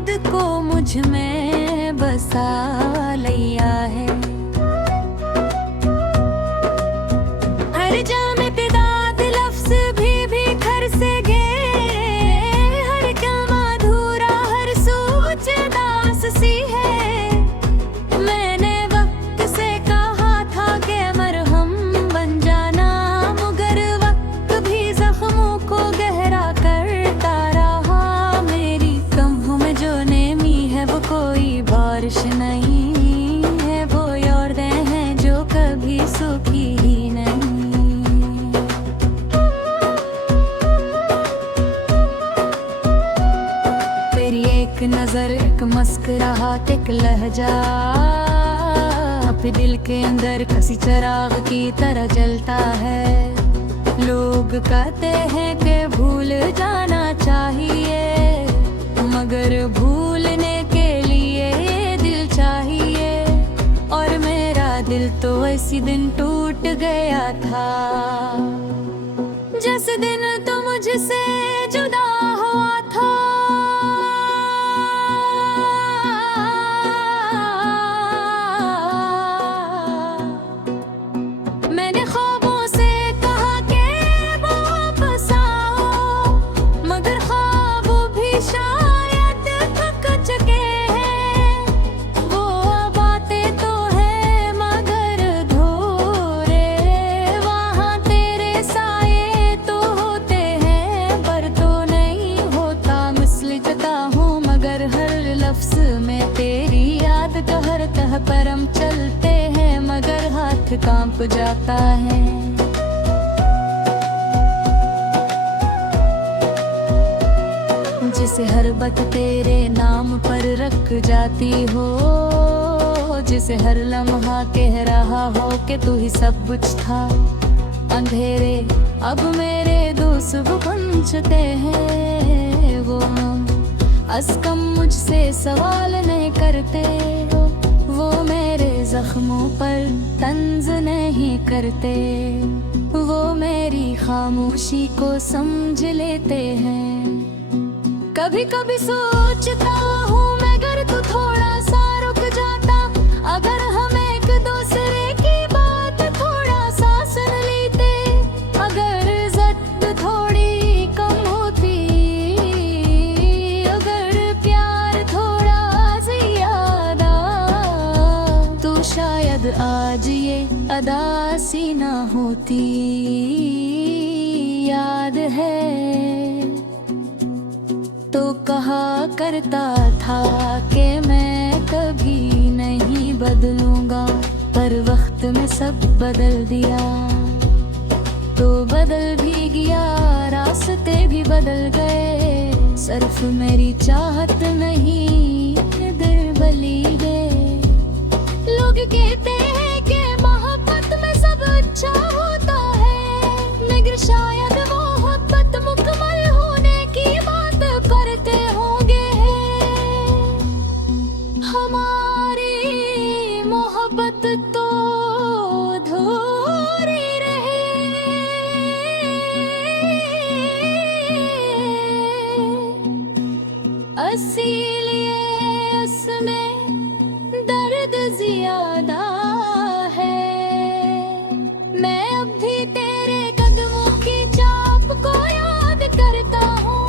खुद को मुझ में बसा लिया है। हर जामे पे दाद लफ्ज़ भी घर से गए, हर कलमा अधूरा, हर सोच दास सी है। मैंने वक्त से कहा था कि मरहम बन जाना, मगर वक्त भी जख्मों को गहरा करता रहा। मेरी कम्हों में जो नेमी है वो कोई बारिश नहीं है, वो यादें हैं जो कभी सूखी ही नहीं। तेरी एक नजर, एक मुस्कुराहट, एक लहजा अपने दिल के अंदर किसी चिराग की तरह जलता है। लोग कहते हैं कि भूल जाना चाहिए, मगर भूलने के लिए दिल चाहिए। और मेरा दिल तो इसी दिन टूट गया था, जिस दिन तो मुझसे जुदा हुआ था। मैंने ख्वाबों से कहा कि वापस आओ, मगर ख्वाब भी शायद थक चुके हैं। वो बातें तो हैं मगर अधूरे, वहाँ तेरे साए तो होते हैं पर तो नहीं होता। मिसलिजता हूँ मगर हर लफ्ज़ में तेरी याद का हर तह पर हम चलते हैं, मगर हाथ कांप जाता है। जिसे हर बात तेरे नाम पर रख जाती हो, जिसे हर लम्हा कह रहा हो कि तू ही सब कुछ था। अंधेरे अब मेरे दोस्त बन चुके हैं, वो अस्कम मुझसे सवाल नहीं करते, वो मेरे जख्मों पर तंज नहीं करते, वो मेरी खामोशी को समझ लेते हैं। कभी कभी सोचता हूँ मैं अगर तू थोड़ा सा रुक जाता, अगर हम एक दूसरे की बात थोड़ा सा सुन लेते, अगर इज्जत थोड़ी कम होती, अगर प्यार थोड़ा ज्यादा, तो शायद आज ये अदासी ना होती। याद है तो कहा करता था कि मैं कभी नहीं बदलूंगा, पर वक्त में सब बदल दिया। तो बदल भी गया, रास्ते भी बदल गए, सिर्फ मेरी चाहत नहीं दिल बली गए। लोग कहते हैं कि मोहब्बत में सब अच्छा होता है, मगर शायद मोहब्बत मुकम्मल होने की बात करते होंगे। हमारी मोहब्बत तो अधूरी रहे, इसीलिए इसमें दर्द ज्यादा है। मैं अब भी तेरे कदमों की चाप को याद करता हूँ,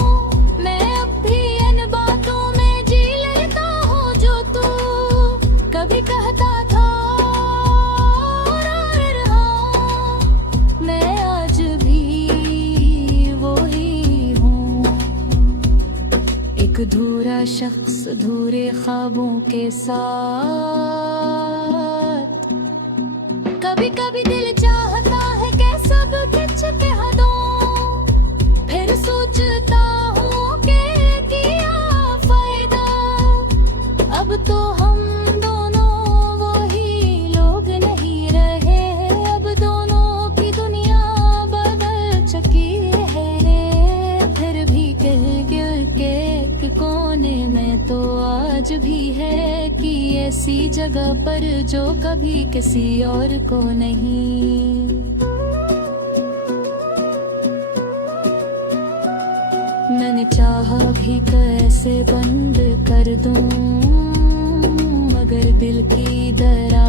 मैं अब भी इन बातों में जी लेता हूँ जो तू कभी कहता था। और हाँ, मैं आज भी वो ही हूँ, एक अधूरा शख्स अधूरे ख्वाबों के साथ। कभी कभी दिल चाहता है कि सब कुछ कह दूं, फिर सोचता हूँ कि क्या फायदा, अब तो हम दोनों वही लोग नहीं रहे, अब दोनों की दुनिया बदल चुकी है। फिर भी गिल गिल के एक कोने में तो आज भी है कि ऐसी जगह पर जो कभी किसी और को नहीं। मैंने चाह भी कैसे बंद कर दूं, मगर दिल की दरा